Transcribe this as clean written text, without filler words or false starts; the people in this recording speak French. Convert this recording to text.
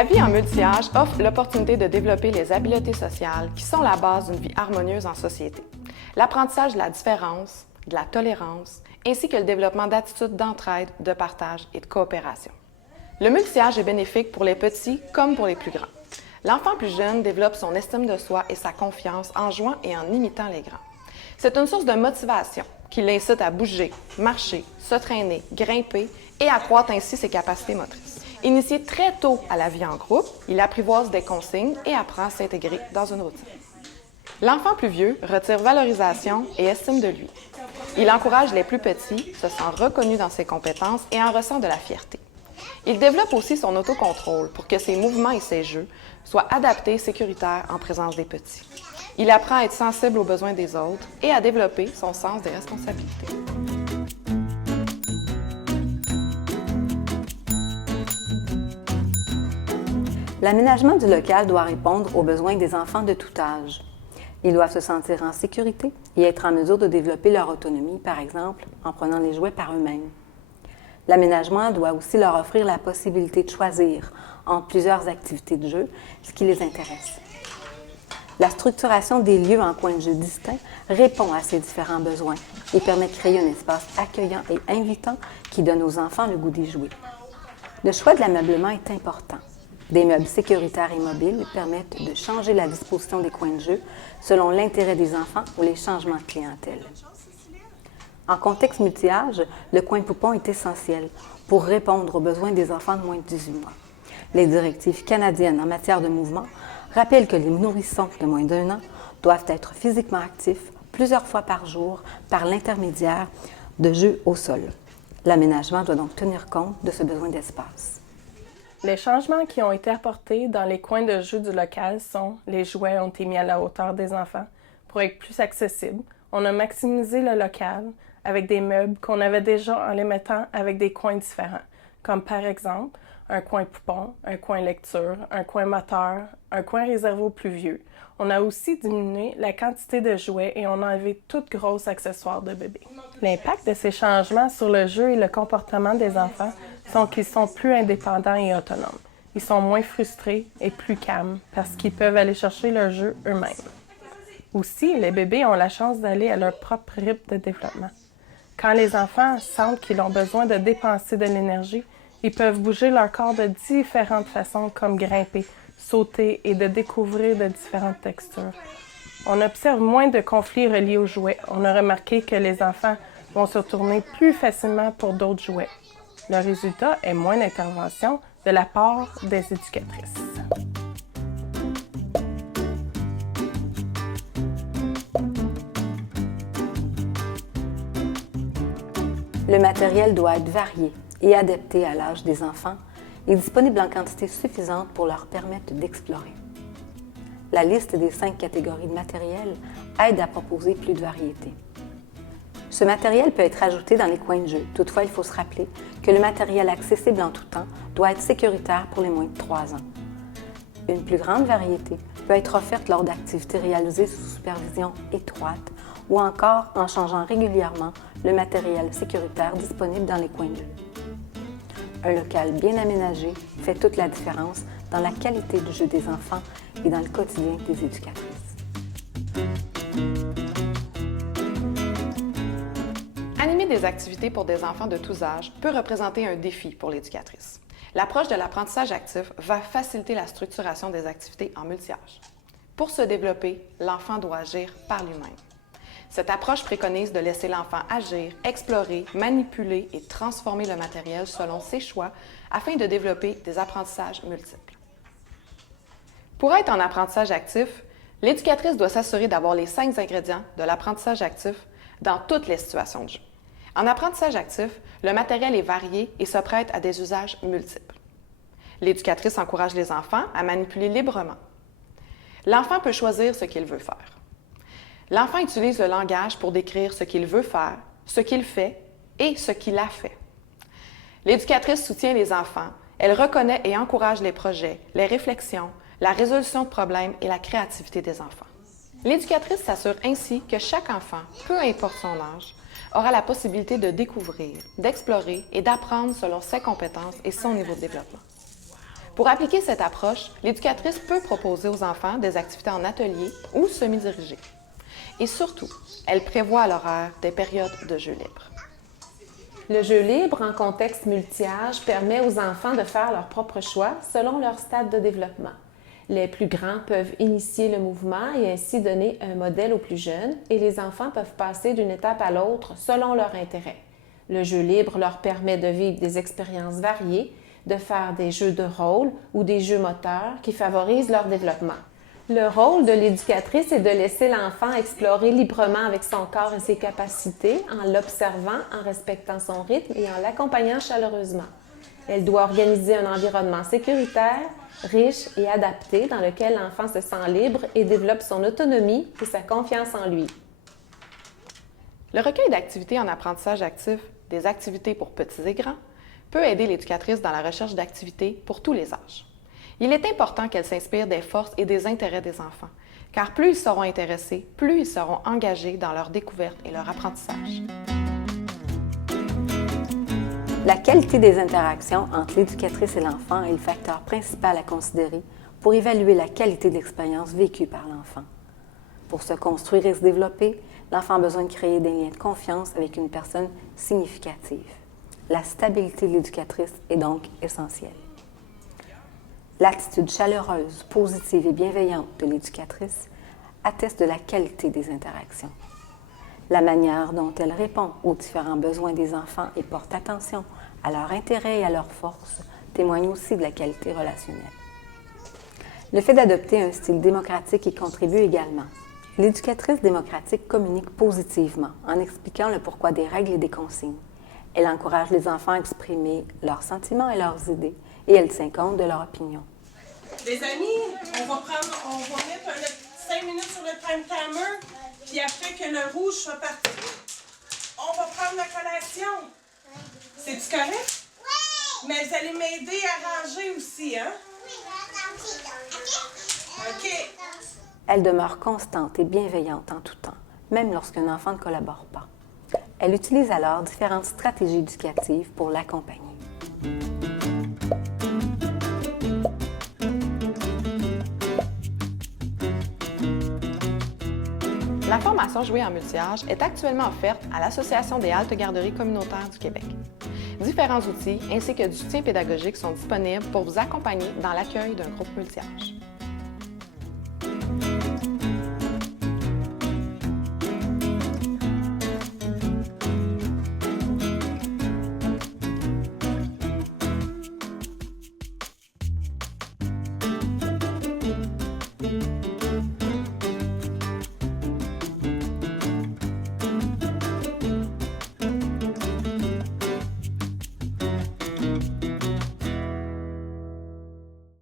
La vie en multi-âge offre l'opportunité de développer les habiletés sociales qui sont la base d'une vie harmonieuse en société. L'apprentissage de la différence, de la tolérance, ainsi que le développement d'attitudes d'entraide, de partage et de coopération. Le multi-âge est bénéfique pour les petits comme pour les plus grands. L'enfant plus jeune développe son estime de soi et sa confiance en jouant et en imitant les grands. C'est une source de motivation qui l'incite à bouger, marcher, se traîner, grimper et accroître ainsi ses capacités motrices. Initié très tôt à la vie en groupe, il apprivoise des consignes et apprend à s'intégrer dans une routine. L'enfant plus vieux retire valorisation et estime de lui. Il encourage les plus petits, se sent reconnu dans ses compétences et en ressent de la fierté. Il développe aussi son autocontrôle pour que ses mouvements et ses jeux soient adaptés et sécuritaires en présence des petits. Il apprend à être sensible aux besoins des autres et à développer son sens des responsabilités. L'aménagement du local doit répondre aux besoins des enfants de tout âge. Ils doivent se sentir en sécurité et être en mesure de développer leur autonomie, par exemple, en prenant les jouets par eux-mêmes. L'aménagement doit aussi leur offrir la possibilité de choisir entre plusieurs activités de jeu, ce qui les intéresse. La structuration des lieux en coins de jeu distincts répond à ces différents besoins et permet de créer un espace accueillant et invitant qui donne aux enfants le goût d'y jouer. Le choix de l'ameublement est important. Des meubles sécuritaires et mobiles permettent de changer la disposition des coins de jeu selon l'intérêt des enfants ou les changements de clientèle. En contexte multi-âge, le coin poupon est essentiel pour répondre aux besoins des enfants de moins de 18 mois. Les directives canadiennes en matière de mouvement rappellent que les nourrissons de moins d'1 an doivent être physiquement actifs plusieurs fois par jour par l'intermédiaire de jeux au sol. L'aménagement doit donc tenir compte de ce besoin d'espace. Les changements qui ont été apportés dans les coins de jeu du local sont les jouets ont été mis à la hauteur des enfants pour être plus accessibles. On a maximisé le local avec des meubles qu'on avait déjà en les mettant avec des coins différents, comme par exemple un coin poupon, un coin lecture, un coin moteur, un coin réservé aux plus vieux. On a aussi diminué la quantité de jouets et on a enlevé tout gros accessoires de bébé. L'impact de ces changements sur le jeu et le comportement des enfants sont qu'ils sont plus indépendants et autonomes. Ils sont moins frustrés et plus calmes parce qu'ils peuvent aller chercher leur jeu eux-mêmes. Aussi, les bébés ont la chance d'aller à leur propre rythme de développement. Quand les enfants sentent qu'ils ont besoin de dépenser de l'énergie, ils peuvent bouger leur corps de différentes façons comme grimper, sauter et de découvrir de différentes textures. On observe moins de conflits reliés aux jouets. On a remarqué que les enfants vont se tourner plus facilement pour d'autres jouets. Le résultat est moins d'intervention de la part des éducatrices. Le matériel doit être varié et adapté à l'âge des enfants et disponible en quantité suffisante pour leur permettre d'explorer. La liste des 5 catégories de matériel aide à proposer plus de variété. Ce matériel peut être ajouté dans les coins de jeu. Toutefois, il faut se rappeler que le matériel accessible en tout temps doit être sécuritaire pour les moins de 3 ans. Une plus grande variété peut être offerte lors d'activités réalisées sous supervision étroite ou encore en changeant régulièrement le matériel sécuritaire disponible dans les coins de jeu. Un local bien aménagé fait toute la différence dans la qualité du jeu des enfants et dans le quotidien des éducatrices. Animer des activités pour des enfants de tous âges peut représenter un défi pour l'éducatrice. L'approche de l'apprentissage actif va faciliter la structuration des activités en multi-âge. Pour se développer, l'enfant doit agir par lui-même. Cette approche préconise de laisser l'enfant agir, explorer, manipuler et transformer le matériel selon ses choix afin de développer des apprentissages multiples. Pour être en apprentissage actif, l'éducatrice doit s'assurer d'avoir les 5 ingrédients de l'apprentissage actif dans toutes les situations de jeu. En apprentissage actif, le matériel est varié et se prête à des usages multiples. L'éducatrice encourage les enfants à manipuler librement. L'enfant peut choisir ce qu'il veut faire. L'enfant utilise le langage pour décrire ce qu'il veut faire, ce qu'il fait et ce qu'il a fait. L'éducatrice soutient les enfants. Elle reconnaît et encourage les projets, les réflexions, la résolution de problèmes et la créativité des enfants. L'éducatrice s'assure ainsi que chaque enfant, peu importe son âge, aura la possibilité de découvrir, d'explorer et d'apprendre selon ses compétences et son niveau de développement. Pour appliquer cette approche, l'éducatrice peut proposer aux enfants des activités en atelier ou semi-dirigées. Et surtout, elle prévoit à l'horaire des périodes de jeu libre. Le jeu libre en contexte multi-âge permet aux enfants de faire leurs propres choix selon leur stade de développement. Les plus grands peuvent initier le mouvement et ainsi donner un modèle aux plus jeunes, et les enfants peuvent passer d'une étape à l'autre selon leur intérêt. Le jeu libre leur permet de vivre des expériences variées, de faire des jeux de rôle ou des jeux moteurs qui favorisent leur développement. Le rôle de l'éducatrice est de laisser l'enfant explorer librement avec son corps et ses capacités en l'observant, en respectant son rythme et en l'accompagnant chaleureusement. Elle doit organiser un environnement sécuritaire, riche et adapté dans lequel l'enfant se sent libre et développe son autonomie et sa confiance en lui. Le recueil d'activités en apprentissage actif, des activités pour petits et grands, peut aider l'éducatrice dans la recherche d'activités pour tous les âges. Il est important qu'elle s'inspire des forces et des intérêts des enfants, car plus ils seront intéressés, plus ils seront engagés dans leur découverte et leur apprentissage. La qualité des interactions entre l'éducatrice et l'enfant est le facteur principal à considérer pour évaluer la qualité de l'expérience vécue par l'enfant. Pour se construire et se développer, l'enfant a besoin de créer des liens de confiance avec une personne significative. La stabilité de l'éducatrice est donc essentielle. L'attitude chaleureuse, positive et bienveillante de l'éducatrice atteste de la qualité des interactions. La manière dont elle répond aux différents besoins des enfants et porte attention à leur intérêt et à leurs forces témoigne aussi de la qualité relationnelle. Le fait d'adopter un style démocratique y contribue également. L'éducatrice démocratique communique positivement en expliquant le pourquoi des règles et des consignes. Elle encourage les enfants à exprimer leurs sentiments et leurs idées et elle tient compte de leur opinion. Les amis, on va mettre 5 minutes sur le time timer, puis après que le rouge soit parti, on va prendre la collation. C'est-tu correct? Oui! Mais vous allez m'aider à ranger aussi, hein? Oui, OK. Elle demeure constante et bienveillante en tout temps, même lorsqu'un enfant ne collabore pas. Elle utilise alors différentes stratégies éducatives pour l'accompagner. La formation Jouer en multi-âge est actuellement offerte à l'Association des haltes garderies communautaires du Québec. Différents outils ainsi que du soutien pédagogique sont disponibles pour vous accompagner dans l'accueil d'un groupe multi-âge.